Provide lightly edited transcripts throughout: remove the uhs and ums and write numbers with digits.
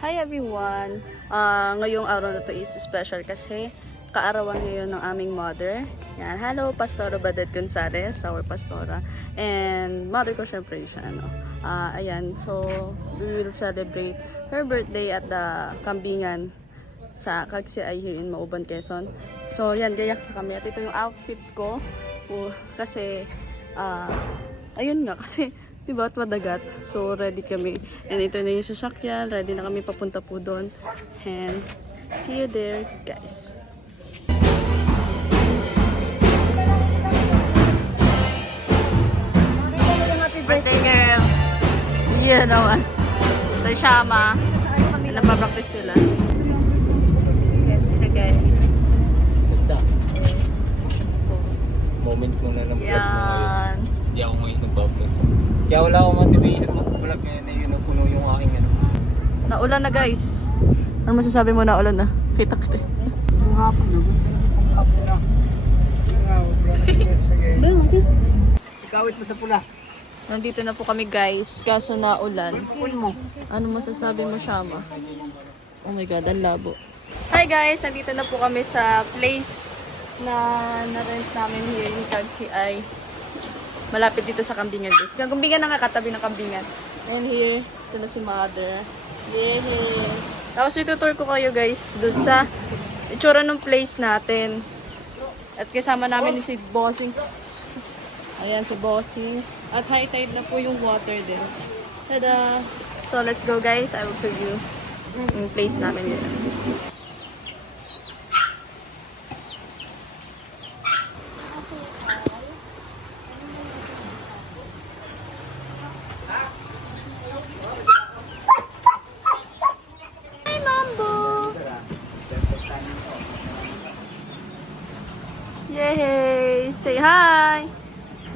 Hi everyone! Ngayong araw na to is special kasi kaarawan ngayon ng aming mother. Yan. Hello, Pastora Badet Gonzales, our pastora. And mother ko syempre siya. Ayan, so we will celebrate her birthday at the Kambingan sa Kagsi ay here in Mauban, Quezon. So yan, gayak na kami. At ito yung outfit ko. Kasi, ayun nga, kasi diba at madagat. So ready kami. And ito na yung sasakyan. Ready na kami papunta po doon. And see you there, guys. Birthday girl. Yeah naman. Ito Shama. Napapractice sila. Yan sila guys. Ganda. Moment mo na lang. Yan. Hindi ako ngayon nagbablog. Kaya wala akong motivation mas vlog ngayon na yun ang puno yung aking ano. Naulan na guys. Ano masasabi mo na ulan na? Kita. Yung hapon na. Yung hapon na. Ikawit mo sa pula. Nandito na po kami guys. Kaso na ulan. Ano masasabi mo, Shama? Oh my god, ang labo. Hi guys! Nandito na po kami sa place na na-rent namin here in Kagsi ay malapit dito sa Kambingan guys. Yung Kambingan na katabi ng Kambingan. And here, ito na si mother. Yehey! Tapos itutour ko kayo guys dun sa itsura ng place natin. At kasama namin si Bossing. Ayan si Bossing. At high tide na po yung water din. Tada! So let's go guys. I will show you yung place namin yun. Hi Mambo! Yay! Say hi!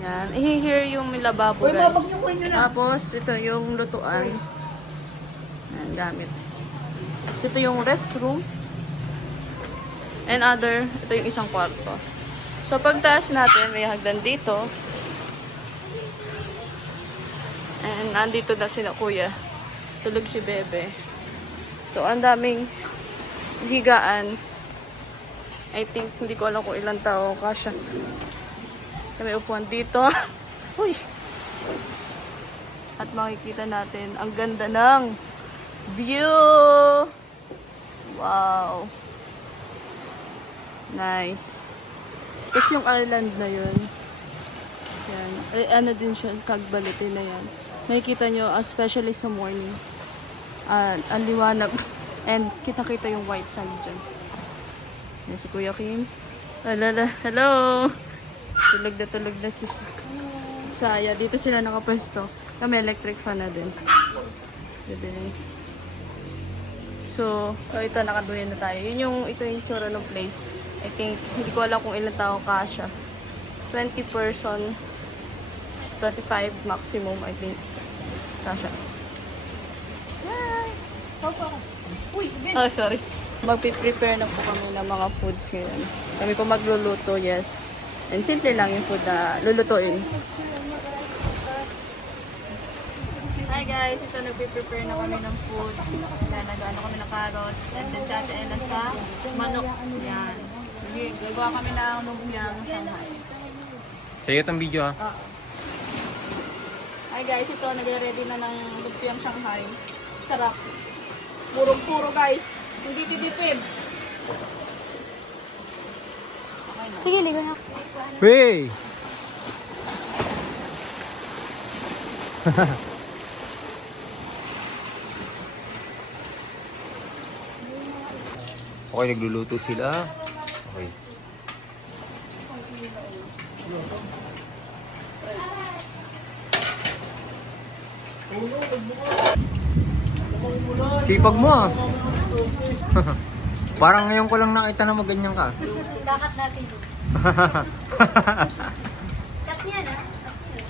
Yan. I-hear yung lababo guys. Tapos ito yung lutuan. Yan, gamit. So, ito yung restroom. And other, ito yung isang kwarto. So pagtaas natin, may hagdan dito. And andito na sina kuya. Tulog si Bebe. So ang daming higaan. I think, hindi ko alam kung ilang tao kasya. May upuan dito. Uy! At makikita natin ang ganda ng view! Wow! Nice. Tapos yung island na yun. Yan. Ano din siya, Kagbalite na yan. Nakikita nyo, especially sa morning. Ang liwanag. And kita-kita yung white sand dyan. Yan si Kuya Kim. Hello! Tulog na si Saya. Dito sila nakapwesto. Kami electric fan na din. So ito nakaduyan na tayo. Ito yung tsura ng place. I think, hindi ko alam kung ilang tao kasya. 20 person, 25 maximum, I think. Kasya. Hi! Oh, sorry. Mag-prepare na po kami ng mga foods ngayon. Kami po magluluto, yes. And simple lang yung food na lulutuin. Hi guys, ito nagpe-prepare na kami ng food. Yan, nag-ano kami ng carrots. And then sa atin na sa manok. Yan. Gagawa kami ng lumpiang Shanghai. Sa'yo itong video ha. Hi guys, ito nagre-ready na ng lumpiang Shanghai. Sarap. Purong-puro guys. Hindi titipid. Sige, ligo na. Hey! Okay, nagluluto sila. Okay. Sipag mo ah. Parang ngayon ko lang nakita na maganyan ka. Kakat natin. Cut niya na.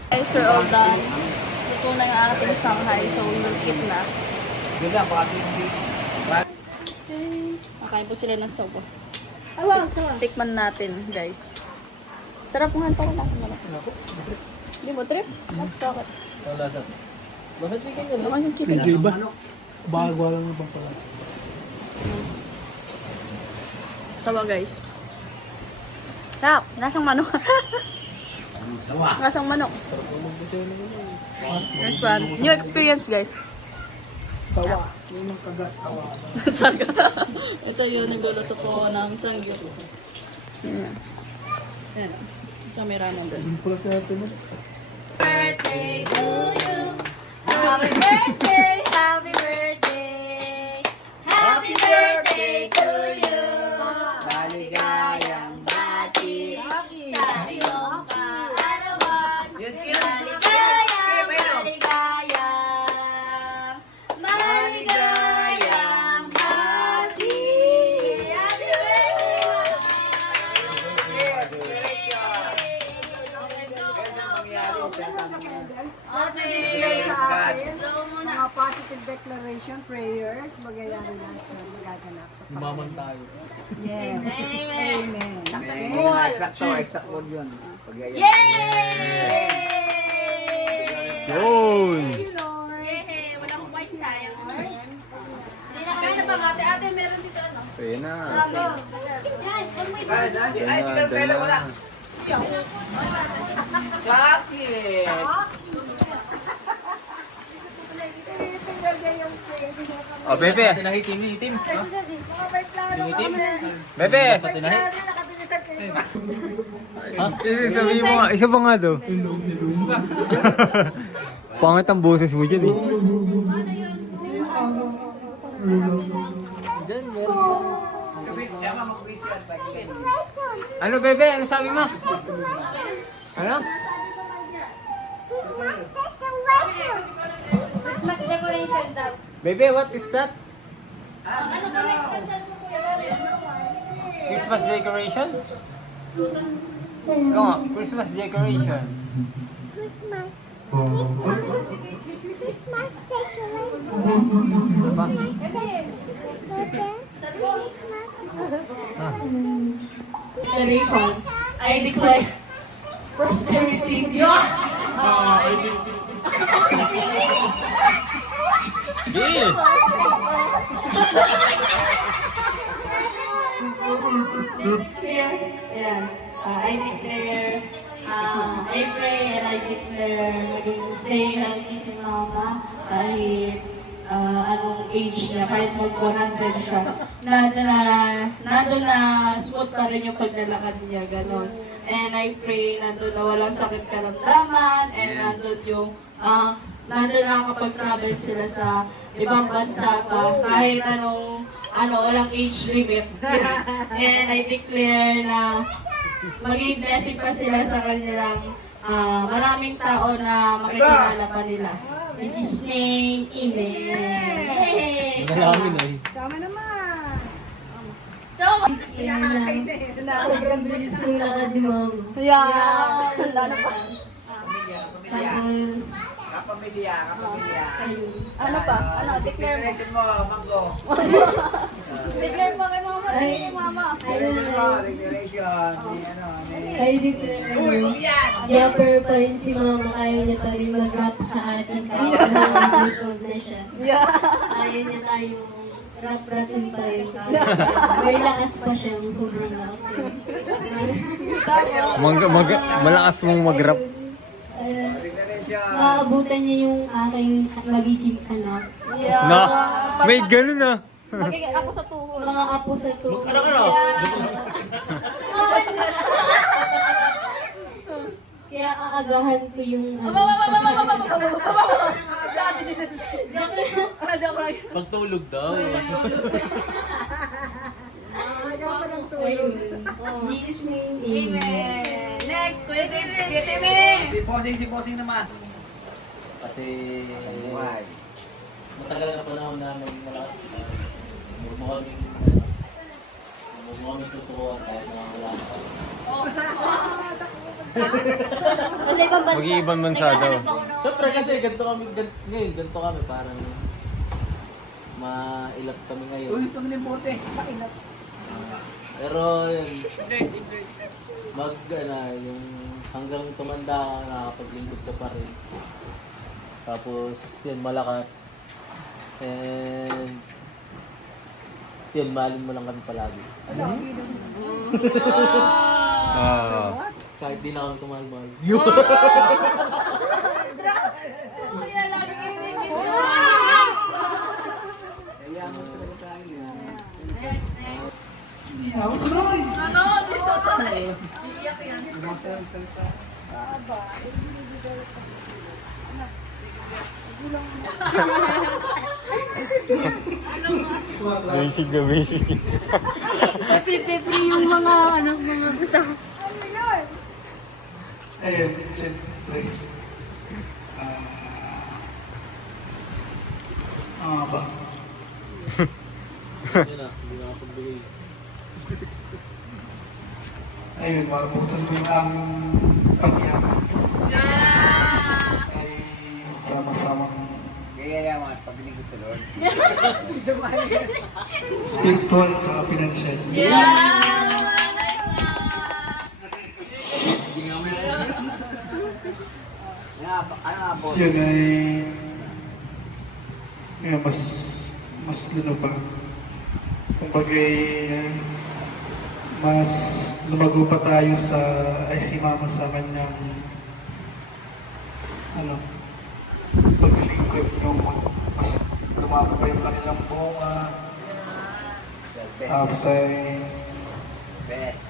Guys, we're all done. Luto na yung ating Shanghai, so we will eat na. Makain po sila ng sobo. Awang. Tikman natin, guys. Sarap ng hanto ko na sa manok. Hindi mo trip? Bakit? Wala sa. Bakit chicken ka Bakit yung chicken? Medyo iba. Bago lang yung pala. Sawa guys. Sarap. Lasang manok. Sawa. Lasang manok. Next one. New experience guys. Sawa. Yung magkagat, sawa. Saga. Ito yun, nagluluto po ako ng sangyup. Ayan. Ayan. Sa may ramen doon. Yung pula kaya ito mo. Birthday to you. Happy birthday, happy birthday. Happy birthday to you. Maligayang bati sa iyong kaarawan. Maligayang, maligayang, maligayang bati. Happy Mga positive declaration, prayers, magyayari lahat siya magaganap sa Umaman tayo. Yes. Amen. Exact word yun. Pagyayari. Yun! Kaya na. Oh, Bebe! Tinahitim, itim. Itim? Bebe! Tinahitim. Ha? Sabihin mo nga, isa pa nga daw. Pangit ang boses mo dyan eh. Ano Bebe? Ano sabi mo? Ano? Christmas decoration daw. Bebe, what is that? Ano ba next kasal mo kuya? Christmas decoration? Ikaw nga, Christmas decoration. Christmas decoration. Christmas Declaration. I declare prosperity. Yeah! Ayan. I declare, I pray and I declare maging stay healthy si mama kahit anong age niya, kahit mag-100 siya. Nandun na smooth pa rin yung paglalakad niya, gano'n. And I pray nandun na walang sakit karamdaman and nandun yung nandun na kapag travel sila sa ibang bansa pa, kahit walang age limit. And I declare na maging blessing pa sila sa kanilang maraming tao na makikilala pa nila. In Jesus' name, Amen. Yay! Nalangin eh. Sama naman. Yeah! Handa na pa. Kapamilya. Ano pa? Ano? Declare mo. Declaration mo, Manggo. Declare mo kay mama. Kay mama. Declaration. I declare Japper pa rin si Mama, ayaw niya pa rin mag-rap sa atin kahit Diyos of siya. Ayaw niya tayong rap-rapin pa rin. May lakas pa siya, sobrang lakas. Malakas mong mag-rap. Makakabutan niya yung aking magiging anak. Na, may ganun ah. Magiging ako sa tuhod. Mga apo sa to. Kaya aagahan ko yung Pagtulog daw. Jesus name, amen. Next, Kuya Timmy. Si Bossing naman. Kasi Why? matagal na panahon namin malakas. Mukha susukuhan kahit wala pa. Mag-iibang bansa daw. Siyempre kasi ganito kami parang mailap kami ngayon. Uy, ito ng bote. Pero yun, yung hanggang tumanda ka, nakakapaglingkod ka pa rin. Tapos yun, malakas. And yun, mahalin mo lang kami palagi. Kahit di na kami kumahal-mahal. Basic na basic. Pre yung mga mga bata. Ayun, siyempre. Ba? Yun na, hindi na ako pagbigay. Ayun, marabutan ko yung aming pagyaman. Ay sama-samang Kaya yaman, pabiling ko sa Lord. spiritual at financial. Ano nga po? Yun ay mas lino pa. Kumbaga mas lumago pa tayo sa ay si Mama sa kanyang paglilingkod yung mas lumabo pa yung kanilang bunga. Tapos ay Best.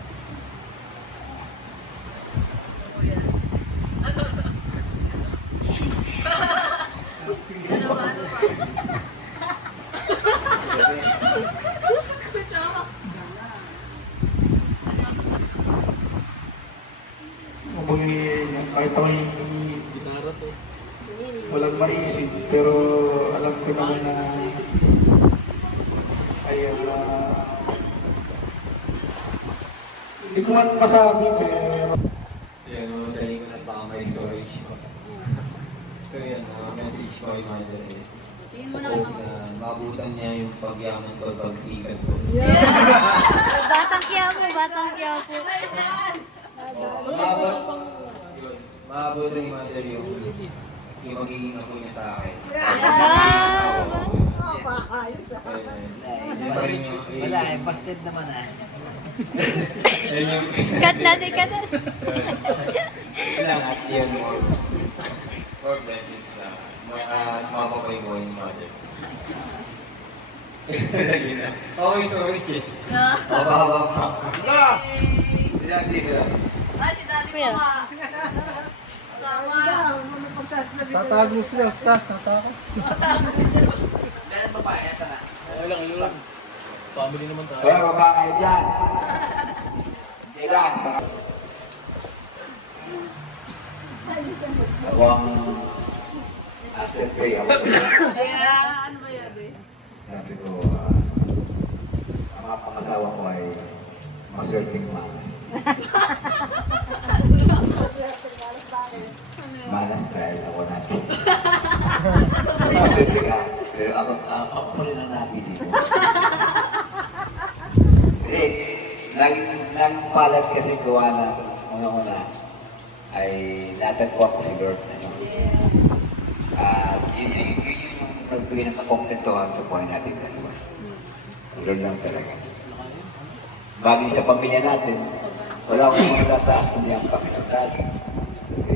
kumbaga kahit ako walang maisip pero alam ko naman na ay hindi ko man masabi pero Yan, mamadali ko na baka may storage ko. So yan, message ko kay Mother is suppose na mabutan niya yung pagyaman ko, pagsikat ko. Batang Quiapo. Maabot ni Mother yung magiging ako niya sa akin. Wala eh, busted naman ah. Cut natin. At yan, more blessings na mapapay mo yung Mother. Okay, sorry, Chi. Pababa. Si Daddy, sir. Kuya. tatago sila sa taas, tatakas. Kailan babae? Ito na. Ayun lang. Family naman tayo. Kaya babae dyan. Diyan. Ako ang siyempre ako. Ano ba yan eh? Sabi ko, ang mga pangasawa ko ay maswerteng malas. Malas dahil ako natin. Pero ako pa rin ang natin dito. Kasi, nagpalat kasi gawa na una-una ay natagpo ako si Lord. Yun yung nagbigay ng kakompletuhan sa buhay natin dalawa. Si Lord lang talaga. Bagay sa pamilya natin, wala akong magtataas kundi ang Panginoon lagi. Kasi,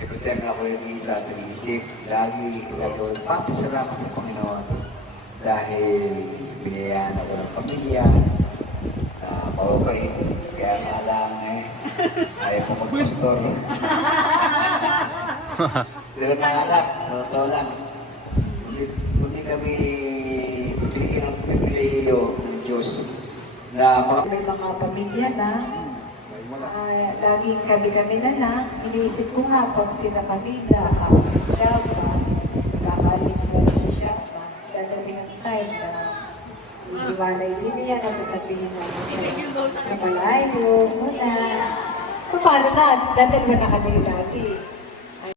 every na ako yung isa at iniisip, lagi papasalamat sa Panginoon dahil binayaan ako ng pamilya, mababait, kaya nga lang ayaw ko mag-pastor. Pero nangalak, totoo lang, kundi kami bigyan ng pribileyo ng Diyos na May mga pamilya na, laging kami na lang. Iniisip ko nga pag sila Camila, ako sa Shaba, kakalis na rin sa Shaba, dadating ang time na iwanay din niya, nasasabihin namin siya sa malayo, muna. Paano na? Dadalwa na kami dati.